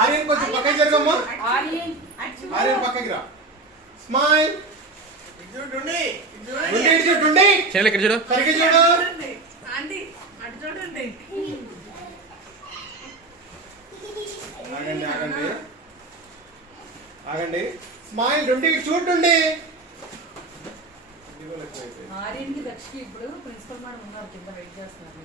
ఆర్యన్ కొంచెం పక్కకి జరగమ్మా. ఆర్యన్ పక్కకి రా. స్మైల్. చూడండి చెల్లె ఇక్కడ చూడు. సరిగ్గా చూడు. ఆగండి ఆగండి ఆగండి. స్మైల్. రెండు చూడండి. ఆర్యన్కి దక్షకి ఇప్పుడు ప్రిన్సిపల్ మేడం ఉన్నారు కింద వెయిట్ చేస్తున్నారు.